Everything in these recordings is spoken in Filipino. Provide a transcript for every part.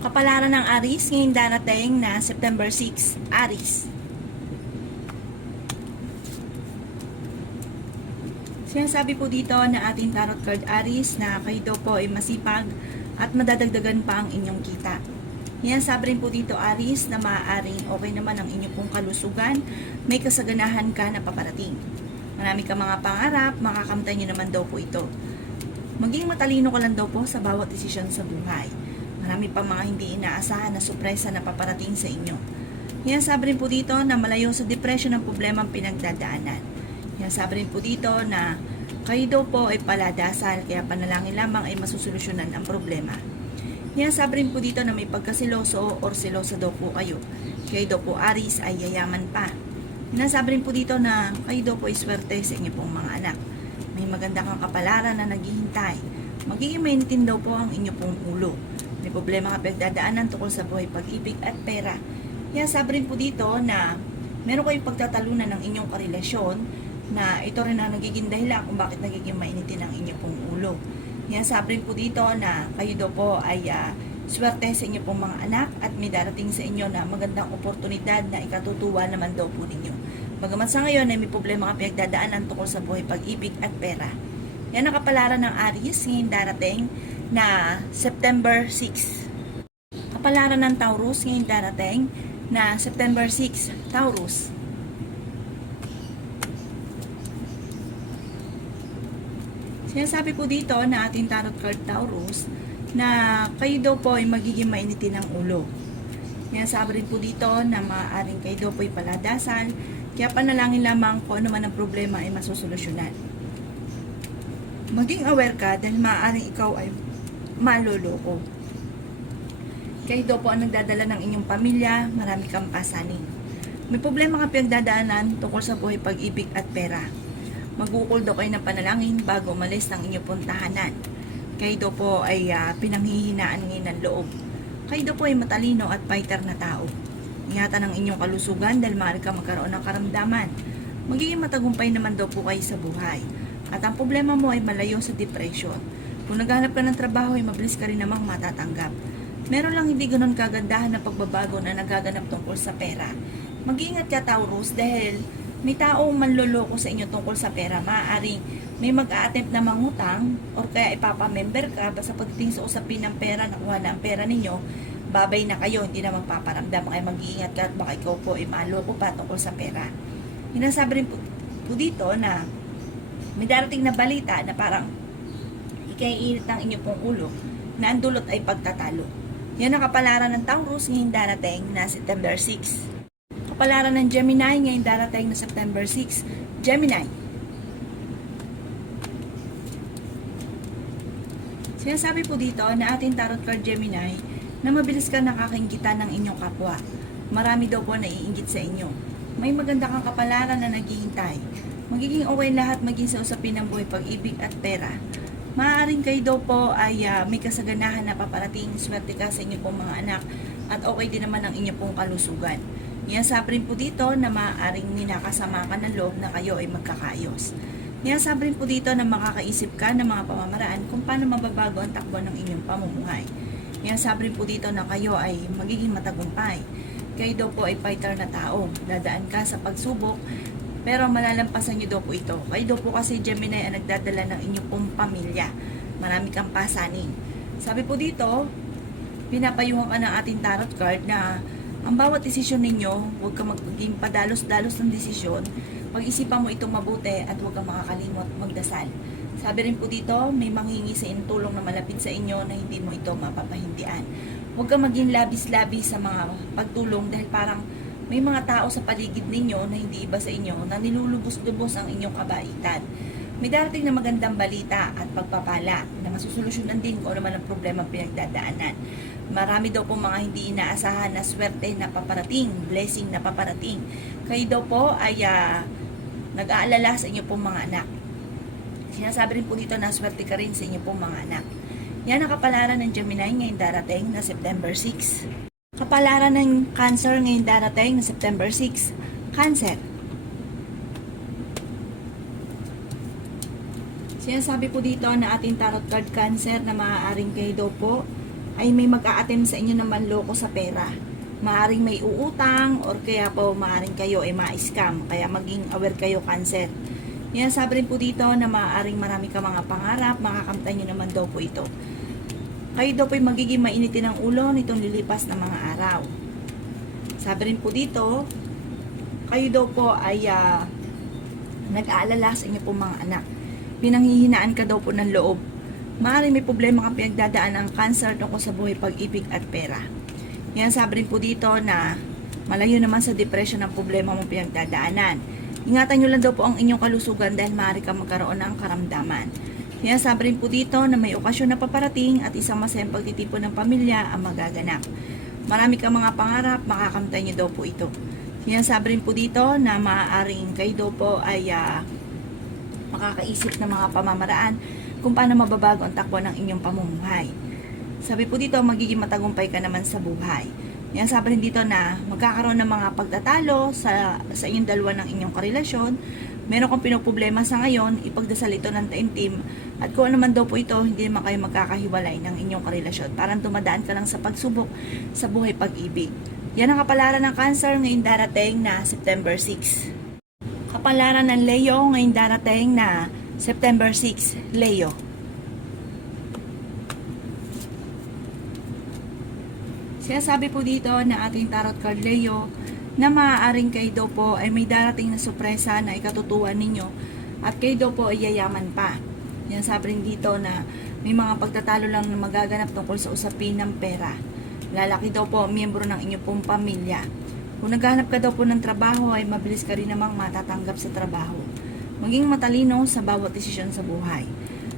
Kapalaran ng Aries ngayong darating na September 6. Aries. Sinasabi po dito na ating tarot card Aries na kayo daw po ay masipag at madadagdagan pa ang inyong kita. Sinasabi rin po dito Aries na maaaring okay naman ang inyong pong kalusugan, may kasaganahan ka na paparating. Marami ka mga pangarap, makakamtan nyo naman daw po ito. Maging matalino ka lang daw po sa bawat desisyon sa buhay. Marami pa mga hindi inaasahan na sorpresa na paparating sa inyo. Sinasabi rin po dito na malayo sa depression ang problema ang pinagdadaanan. Sinasabi rin po dito na kayo daw po ay paladasal, kaya panalangin lamang ay masusolusyonan ang problema. Sinasabi rin po dito na may pagkasiloso or silosa daw po kayo. Kayo daw po Aries ay yayaman pa. Sinasabi rin po dito na kayo daw po ay swerte sa inyo pong mga anak. May maganda kang kapalaran na naghihintay. Magiging mainitin daw po ang inyo pong ulo. May problema ka pagdadaanan tungkol sa buhay, pag-ibig at pera. Sinasabi rin po dito na meron kayong pagtatalunan ng inyong karelasyon na ito rin ang nagiging dahilan kung bakit nagiging mainitin ang inyong pong ulo. Sinasabi rin po dito na kayo daw po ay swerte sa inyo pong mga anak at may darating sa inyo na magandang oportunidad na ikatutuwa naman daw po ninyo. Bagamat sa ngayon ay may problema ka pinagdadaanan tungkol sa buhay, pag-ibig at pera. Yan ang kapalaran ng Aries ngayon darating na September 6. Kapalaran ng Taurus ngayon darating na September 6. Taurus. Sinasabi po dito na ating tarot card Taurus na kayo daw po ay magiging mainitin ng ulo. Sinasabi rin po dito na maaaring kayo daw po ay paladasal, kaya panalangin lamang kung ano man ang problema ay masusolusyonan. Maging aware ka dahil maaaring ikaw ay maloloko. Kayo daw po ang nagdadala ng inyong pamilya, marami kang pasanin. May problema ka pinagdadaanan tungkol sa buhay, pag-ibig at pera. Magukol daw kayo ng panalangin bago umalis ng inyong puntahanan. Kayo daw po ay pinanghihinaan ngayon ng loob. Kayo daw po ay matalino at fighter na tao. Ingatan ang inyong kalusugan dahil maaari ka magkaroon ng karamdaman. Magiging matagumpay naman daw po kayo sa buhay. At ang problema mo ay malayo sa depression. Kung naghanap ka ng trabaho ay mabilis ka rin namang matatanggap. Meron lang hindi ganun kagandahan na pagbabago na nagaganap tungkol sa pera. Mag-iingat ka Taurus dahil may taong manloloko sa inyo tungkol sa pera. Maaaring may mag-a-attempt na mangutang or kaya ipapamember ka basta pagdating sa usapin ng pera, nakuha na ang pera ninyo, babay na kayo, hindi na magpaparamdam. Kaya mag-iingat ka at baka ikaw po ay maloko pa tungkol sa pera. Hinasabi rin po dito na may darating na balita na parang ikaiinit ng inyong pong ulo na ang dulot ay pagtatalo. Yan ang kapalaran ng Taurus ngayong darating na September 6. Kapalaran ng Gemini ngayong darating na September 6. Gemini. Sinasabi po dito na ating tarot card Gemini na mabilis ka nakakainggitan ng inyong kapwa. Marami daw po naiinggit sa inyo. May maganda kang kapalaran na naghihintay. Magiging okay lahat maging sa usapin ng buhay, pag-ibig at pera. Maaaring kayo daw po ay may kasaganahan na paparating, swerte ka sa inyo pong mga anak at okay din naman ang inyo pong kalusugan. Sabi rin po dito na maaaring ninakasama ka ng loob na kayo ay magkakaayos. Sabi rin po dito na makakaisip ka ng mga pamamaraan kung paano mababago ang takbo ng inyong pamumuhay. Sabi rin po dito na kayo ay magiging matagumpay. Kayo daw po ay fighter na tao. Dadaan ka sa pagsubok pero malalampasan nyo daw po ito. Kayo daw po kasi Gemini ang nagdadala ng inyong pong pamilya. Marami kang pasanin. Sabi po dito, pinapayuhan ka ng ating tarot card na ang bawat desisyon ninyo, huwag kang maging padalos-dalos ng desisyon. Pag-isipan mo itong mabuti at huwag kang makakalimot magdasal. Sabi rin po dito, may manghingi sa inyong tulong na malapit sa inyo na hindi mo ito mapapahindian. Huwag kang maging labis-labis sa mga pagtulong dahil parang may mga tao sa paligid ninyo na hindi iba sa inyo na nilulubos-lubos ang inyong kabaitan. May darating na magandang balita at pagpapala na masusolusyonan din kung ano man ang problema pinagdadaanan. Marami daw po mga hindi inaasahan na swerte na paparating, blessing na paparating. Kayo daw po ay nag-aalala sa inyo pong mga anak. Sinasabi rin po dito na swerte ka rin sa inyo pong mga anak. Yan ang kapalaran ng Gemini ngayong darating na September 6. Kapalaran ng Cancer ngayong darating na September 6. Cancer. Sinasabi po dito na ating tarot card Cancer na maaaring kayo daw po ay may mag-a-attempt sa inyo na manloko sa pera. Maaring may uutang or kaya po maaring kayo ay ma-scam. Kaya maging aware kayo, Cancer. Yan, sabi rin po dito na maaring marami ka mga pangarap, makakamtan nyo naman daw po ito. Kayo daw po ay magiging mainitin ng ulo nitong lilipas na mga araw. Sabi rin po dito, kayo daw po ay nag-aalala sa inyo po mga anak. Pinanghihinaan ka daw po ng loob. Maaring may problema kang pinagdadaan ng Cancer tungkol sa buhay, pag-ibig at pera. Yan, sabi rin po dito na malayo naman sa depression ang problema mong pinagdadaanan. Ingatan nyo lang daw po ang inyong kalusugan dahil maaari kang magkaroon ng karamdaman. Yan, sabi rin po dito na may okasyon na paparating at isang masayang pagtitipon ng pamilya ang magaganap. Marami kang mga pangarap, makakamtan nyo daw po ito. Yan, sabi rin po dito na maaaring kayo daw po ay makakaisip ng mga pamamaraan kung paano mababago ang takbo ng inyong pamumuhay. Sabi po dito, magiging matagumpay ka naman sa buhay. Yan, sabi rin dito na magkakaroon ng mga pagtatalo sa inyong dalawa ng inyong karelasyon. Meron kang pinoproblema sa ngayon, ipagdasal ito ng taimtim. At kung ano naman daw po ito, hindi naman kayo magkakahiwalay ng inyong karelasyon. Parang dumadaan ka lang sa pagsubok sa buhay, pag-ibig. Yan ang kapalaran ng Cancer ngayong darating na September 6. Kapalaran ng Leo ngayong darating na September 6, Leo. Sinasabi po dito na ating tarot card Leo na maaaring kayo daw po ay may darating na sorpresa na ikatutuwa ninyo at kayo daw po ay yayaman pa. Yan, sabi rin dito na may mga pagtatalo lang na magaganap tungkol sa usapin ng pera. Lalaki daw po ang miyembro ng inyong pong pamilya. Kung naghahanap ka daw po ng trabaho ay mabilis ka rin namang matatanggap sa trabaho. Maging matalino sa bawat desisyon sa buhay.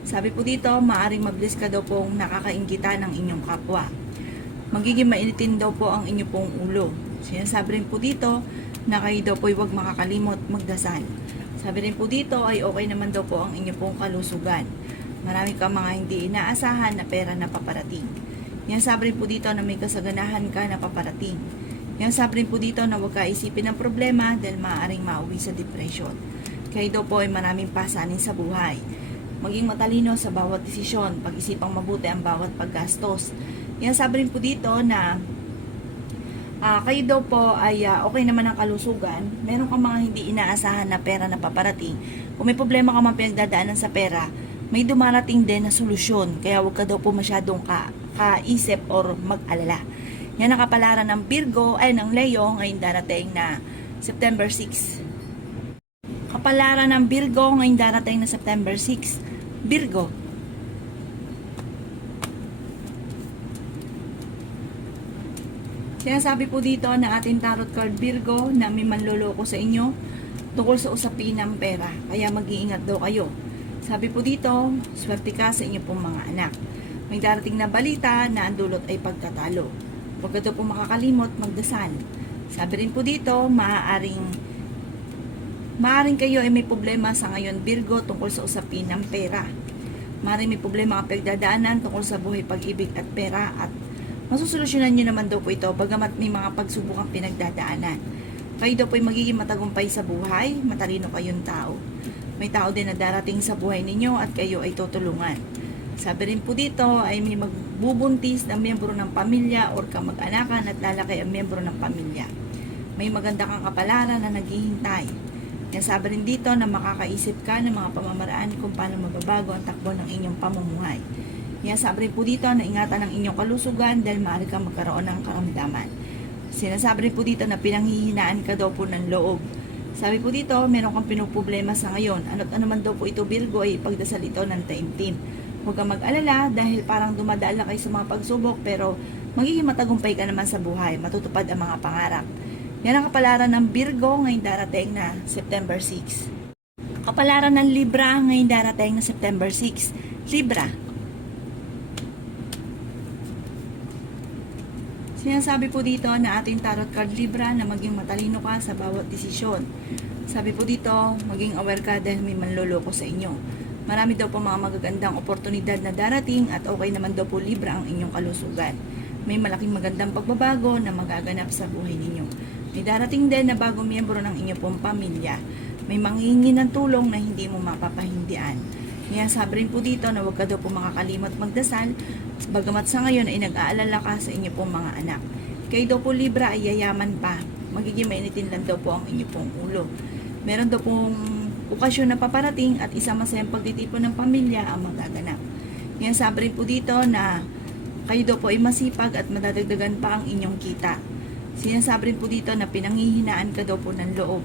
Sabi po dito, maaring mabilis ka daw pong nakakainggitan ng inyong kapwa. Magiging mainitin daw po ang inyong pong ulo. Sinasabi rin po dito na kayo daw po ay huwag makakalimot magdasal. Sabi rin po dito ay okay naman daw po ang inyong pong kalusugan. Marami kang mga hindi inaasahan na pera na paparating. Yan, sabi rin po dito na may kasaganahan ka na paparating. Yan, sabi rin po dito na huwag ka isipin ng problema dahil maaaring mauwi sa depression. Kayo daw po ay maraming pasanin sa buhay. Maging matalino sa bawat desisyon, pag-isipang mabuti ang bawat paggastos. Yan, sabi rin po dito na kayo daw po ay okay naman ang kalusugan. Meron kang mga hindi inaasahan na pera na paparating. Kung may problema ka man pinagdadaanan sa pera, may dumarating din na solusyon. Kaya huwag ka daw po masyadong kaisip or mag-alala. Yan ang kapalaran ng Virgo ay ng Leo ngayong darating na September 6. Kapalaran ng Virgo ngayong darating na September 6. Virgo. Sinasabi po dito na ating tarot card Virgo na may manloloko sa inyo tungkol sa usapin ng pera. Kaya mag-iingat daw kayo. Sabi po dito, swerte ka sa inyo pong mga anak. May darating na balita na ang dulot ay pagtatalo. Huwag ka daw po makakalimot magdasal. Sabi rin po dito, Maaring kayo ay may problema sa ngayon Virgo tungkol sa usapin ng pera. Maaring may problema ang pagdadaanan tungkol sa buhay, pag-ibig at pera at masusolusyonan nyo naman daw po ito bagamat may mga pagsubok ang pinagdadaanan. Kayo daw po ay magiging matagumpay sa buhay, matalino kayong tao. May tao din na darating sa buhay ninyo at kayo ay tutulungan. Sabi rin po dito ay may magbubuntis na miyembro ng pamilya or kamag-anakan at lalaki ang miyembro ng pamilya. May maganda kang kapalaran na naghihintay. Sabi rin dito na makakaisip ka ng mga pamamaraan kung paano mababago ang takbo ng inyong pamumuhay. Sabi rin po dito na ingatan ang inyong kalusugan dahil maaari kang magkaroon ng karamdaman. Sinasabi rin po dito na pinanghihinaan ka daw po ng loob. Sabi po dito, meron kang pinoproblema sa ngayon. Ano't ano man daw po ito Virgo ay ipagdasal ito ng taimtim. Huwag kang mag-alala dahil parang dumadaan lang kayo sa mga pagsubok pero magiging matagumpay ka naman sa buhay. Matutupad ang mga pangarap. Yan ang kapalaran ng Virgo ngayong darating na September 6. Kapalaran ng Libra ngayong darating na September 6. Libra. Sinasabi po dito na ating tarot card Libra na maging matalino ka sa bawat desisyon. Sabi po dito, maging aware ka dahil may manloloko sa inyo. Marami daw po mga magagandang oportunidad na darating at okay naman daw po Libra ang inyong kalusugan. May malaking magandang pagbabago na magaganap sa buhay ninyo. May darating din na bagong miyembro ng inyong pong pamilya. May manghihingi ng tulong na hindi mo mapapahindian. Yan, sabi rin po dito na huwag ka daw po makakalimot magdasal, bagamat sa ngayon ay nag-aalala ka sa inyo pong mga anak. Kayo daw po Libra ay yayaman pa, magiging mainitin lang daw po ang inyo pong ulo. Meron daw pong okasyon na paparating at isang masayang pagtitipon ng pamilya ang magaganap. Yan, sabi rin po dito na kayo daw po ay masipag at madadagdagan pa ang inyong kita. Sinasabi rin po dito na pinanghihinaan ka daw po ng loob.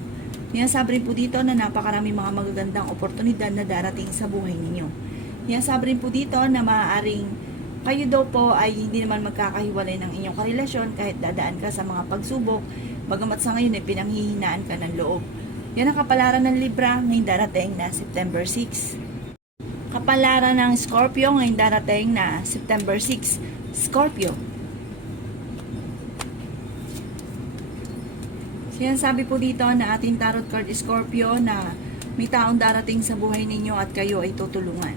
Sinasabi rin po dito na napakarami mga magagandang oportunidad na darating sa buhay ninyo. Sinasabi rin po dito na maaaring kayo daw po ay hindi naman magkakahiwalay ng inyong karelasyon kahit dadaan ka sa mga pagsubok, bagamat sa ngayon ay pinanghihinaan ka ng loob. Yan ang kapalaran ng Libra ngayong darating na September 6. Kapalaran ng Scorpio ngayong darating na September 6. Scorpio. Sinasabi po dito na ating tarot card Scorpio na may taong darating sa buhay ninyo at kayo ay tutulungan.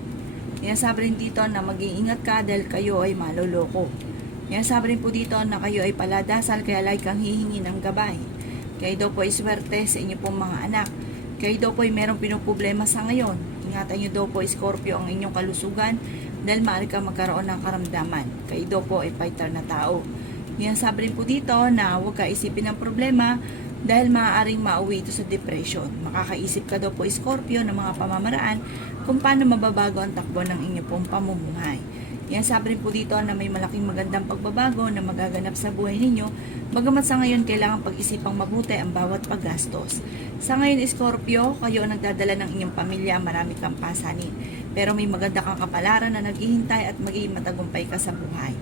Sinasabi rin dito na mag-iingat ka dahil kayo ay maloloko. Sinasabi rin po dito na kayo ay paladasal kaya lagi kang hihingi ng gabay. Kayo daw po ay swerte sa inyo pong mga anak. Kayo daw po ay merong pinoproblema sa ngayon. Ingatan nyo daw po Scorpio ang inyong kalusugan dahil maaari ka magkaroon ng karamdaman. Kayo daw po ay fighter na tao. Sinasabi rin po dito na huwag ka isipin ng problema dahil maaaring mauwi ito sa depression. Makakaisip ka daw po Scorpio ng mga pamamaraan kung paano mababago ang takbo ng inyong pong pamumuhay. Yan, sabi rin po dito na may malaking magandang pagbabago na magaganap sa buhay ninyo, bagamat sa ngayon kailangan pag-isipang mabuti ang bawat paggastos. Sa ngayon Scorpio, kayo ang nagdadala ng inyong pamilya, marami kang pasanin. Pero may maganda kang kapalaran na naghihintay at magiging matagumpay ka sa buhay.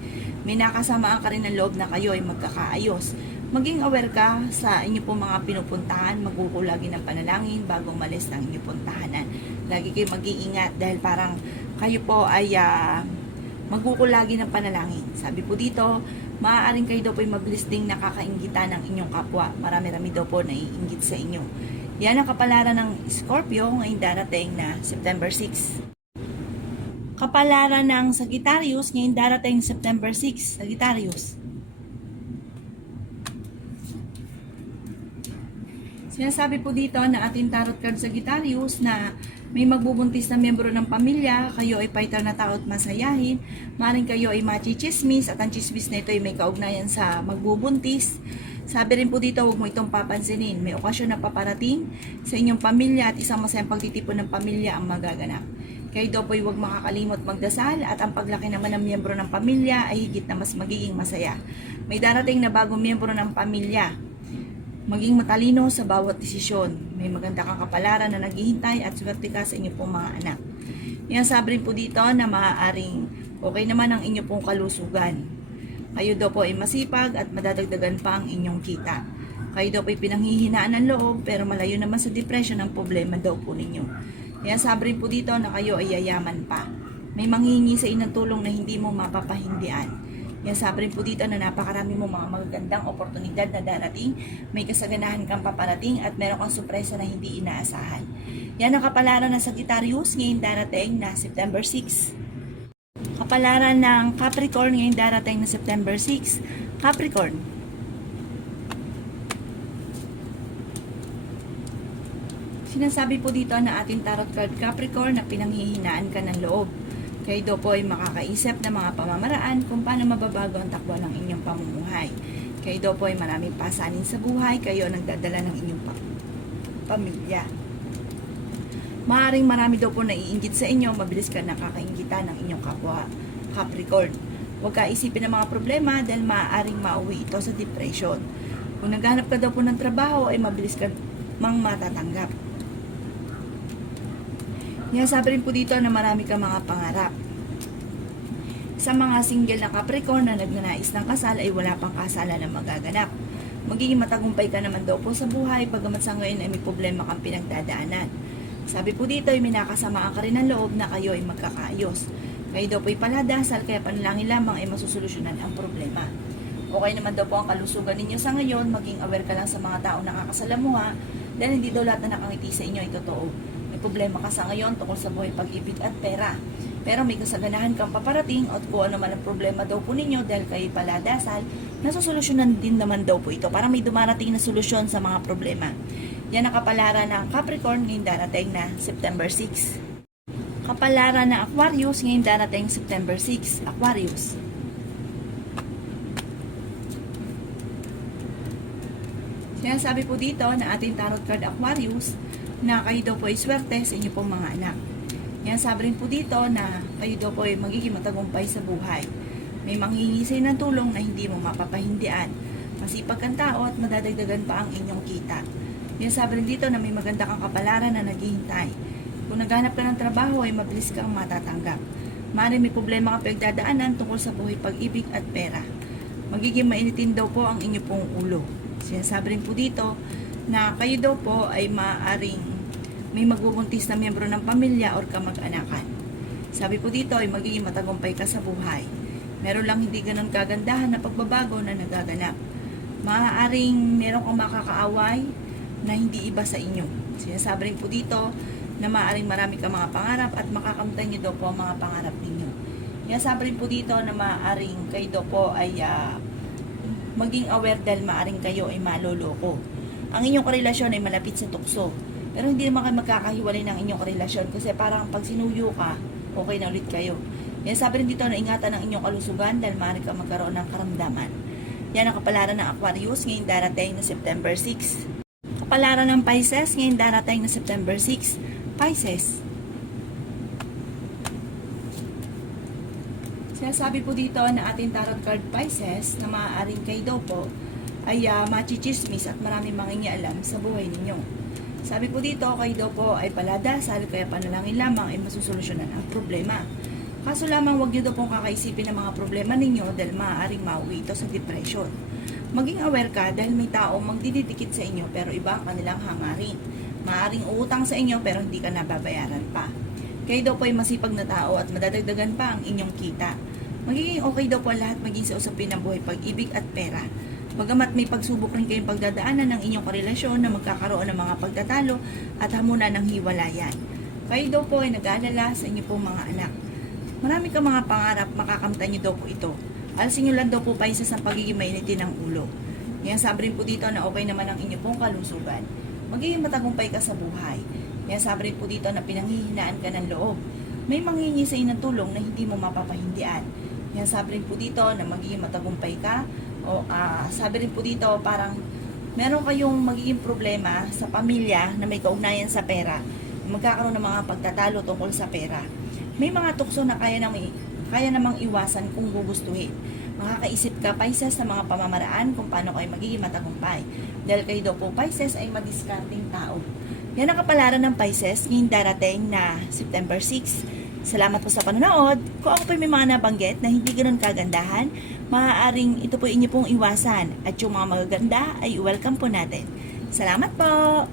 May nakasamaan ka rin ng loob na kayo ay magkakaayos. Maging aware ka sa inyo pong mga pinupuntahan, magkukulagi ng panalangin bago umalis ng inyo pong tahanan. Lagi kayo mag-iingat dahil parang kayo po ay magkukulagi ng panalangin. Sabi po dito, maaaring kayo daw po ay mabilis ding nakakainggitan ng inyong kapwa. Marami-rami daw po naiinggit sa inyo. Yan ang kapalaran ng Scorpio ngayong darating na September 6. Kapalaran ng Sagittarius ngayong darating September 6. Sagittarius. Sinasabi po dito na ating tarot card Sagittarius na may magbubuntis na miyembro ng pamilya, kayo ay fighter na tao at masayahin, maaaring kayo ay machichismis at ang chismis na ito ay may kaugnayan sa magbubuntis. Sabi rin po dito, huwag mo itong papansinin. May okasyon na paparating sa inyong pamilya at isang masayang pagtitipon ng pamilya ang magaganap. Kayo daw po ay huwag makakalimot magdasal at ang paglaki naman ng miyembro ng pamilya ay higit na mas magiging masaya. May darating na bagong miyembro ng pamilya. Maging matalino sa bawat desisyon. May maganda kang kapalaran na naghihintay at swerte ka sa inyo pong mga anak. Yan, sabi rin po dito na maaaring okay naman ang inyo pong kalusugan. Kayo daw po ay masipag at madadagdagan pa ang inyong kita. Kayo daw po ay pinanghihinaan ng loob pero malayo naman sa depression ang problema daw po ninyo. Yan, sabi rin po dito na kayo ay yayaman pa. May manghihingi sa inyo ng tulong na hindi mo mapapahindian. Yan, sabi rin po dito na napakarami mo mga magagandang oportunidad na darating, may kasaganahan kang paparating at meron kang sorpresa na hindi inaasahan. Yan ang kapalaran ng Sagittarius ngayong darating na September 6. Kapalaran ng Capricorn ngayong darating na September 6. Capricorn. Sinasabi po dito na ating tarot card Capricorn na pinanghihinaan ka ng loob. Kayo daw po ay makakaisip ng mga pamamaraan kung paano mababago ang takbo ng inyong pamumuhay. Kayo daw po ay maraming pasanin sa buhay, kayo ang nagdadala ng inyong pamilya. Maaaring marami daw po naiinggit sa inyo, mabilis ka nakakainggitan ng inyong kapwa Capricorn. Huwag ka isipin ng mga problema dahil maaaring mauwi ito sa depression. Kung naghanap ka daw po ng trabaho ay mabilis ka mang matatanggap. Yan, sabi rin po dito na marami kang mga pangarap. Sa mga single na Capricorn na nagnanais ng kasal ay wala pang kasalan na magaganap. Magiging matagumpay ka naman daw po sa buhay bagamat sa ngayon ay may problema kang pinagdadaanan. Sabi po dito ay may nakasamaan ka rin ng loob na kayo ay magkakaayos. Kayo daw po ay paladasal kaya panalangin lamang ay masusolusyonan ang problema. Okay naman daw po ang kalusugan ninyo sa ngayon, maging aware ka lang sa mga taong nakakasalamuha dahil hindi daw lahat na nakangiti sa inyo ay totoo. May problema ka sa ngayon tungkol sa buhay, pag-ibig at pera. Pero may kasaganahan kang paparating at kung ano man ang problema daw po ninyo dahil kayo paladasal, nasusolusyonan din naman daw po ito para may dumarating na solusyon sa mga problema. Yan ang kapalaran ng Capricorn ngayong darating na September 6. Kapalaran ng Aquarius ngayong darating September 6. Aquarius. Sinasabi po dito na ating tarot card Aquarius na kayo daw po ay swerte sa inyo pong mga anak. Yan sabi rin po dito na kayo daw po ay magiging matagumpay sa buhay. May manghingi sa ng tulong na hindi mo mapapahindian. Masipag kang tao at madadagdagan pa ang inyong kita. Yan sabi rin dito na may maganda kang kapalaran na naghihintay. Kung naghanap ka ng trabaho ay mabilis kang matatanggap. Maaaring may problema ka pagdadaanan tungkol sa buhay, pag-ibig at pera. Magiging mainitin daw po ang inyo pong ulo. Sinasabi rin po dito na kayo daw po ay maaaring may magbubuntis na miyembro ng pamilya o kamag-anakan. Sabi po dito ay magiging matagumpay ka sa buhay. Meron lang hindi ganun kagandahan na pagbabago na nagaganap. Maaaring meron kang makakaaway na hindi iba sa inyo. Sinasabi rin po dito na maaaring marami kang mga pangarap at makakamtan niyo daw po ang mga pangarap ninyo. Sinasabi rin po dito na maaaring kayo daw po ay maging aware dahil maaaring kayo ay maloloko. Ang inyong karelasyon ay malapit sa tukso. Pero hindi naman kayo magkakahiwalay ng inyong karelasyon kasi parang pag sinuyo ka, okay na ulit kayo. Sabi rin dito na ingatan ang inyong kalusugan dahil maaari ka magkaroon ng karamdaman. Yan ang kapalaran ng Aquarius ngayong darating na September 6. Kapalaran ng Pisces ngayong darating na September 6. Pisces. Sinasabi po dito na ating tarot card Pisces na maaaring kayo daw po ay machichismis at marami mangingialam sa buhay ninyo. Sabi po dito, kayo daw po ay paladasal kaya panalangin lamang ay masusolusyonan ang problema. Kaso lamang huwag nyo daw pong kakaisipin ng mga problema ninyo dahil maaaring mauwi ito sa depression. Maging aware ka dahil may tao magdidikit sa inyo pero iba ang kanilang hangarin. Maaaring uutang sa inyo pero hindi ka nababayaran pa. Kayo daw po ay masipag na tao at madadagdagan pa ang inyong kita. Magiging okay daw po lahat maging sa usapin ng buhay, pag-ibig at pera. Bagamat may pagsubok rin kayong pagdadaanan ng inyong karelasyon na magkakaroon ng mga pagtatalo at hamunan ng hiwalayan. Kayo daw po ay nag-aalala sa inyo pong mga anak. Marami kang mga pangarap, makakamtan niyo daw po ito. Alsin nyo lang daw po Pisces ang pagiging mainitin ng ulo. Yan sabi rin po dito na okay naman ang inyo pong kalusugan. Magiging matagumpay ka sa buhay. Yan sabi rin po dito na pinanghihinaan ka ng loob. May manghingi sa inyo ng tulong na hindi mo mapapahindian. Yan sabi rin po dito na magiging matagumpay ka. O sabi rin po dito parang meron kayong magiging problema sa pamilya na may kaugnayan sa pera. Magkakaroon ng mga pagtatalo tungkol sa pera. May mga tukso na kaya namang iwasan kung gugustuhin. Makakaisip ka Pisces sa mga pamamaraan kung paano kayo magiging matagumpay. Dahil kayo daw po Pisces ay madiskarting tao. Yan ang kapalaran ng Pisces ngayong darating na September 6. Salamat po sa panonood. Kung ako po may mga nabanggit na hindi ganoon kagandahan, maaaring ito po inyo pong iwasan. At yung mga magaganda ay welcome po natin. Salamat po!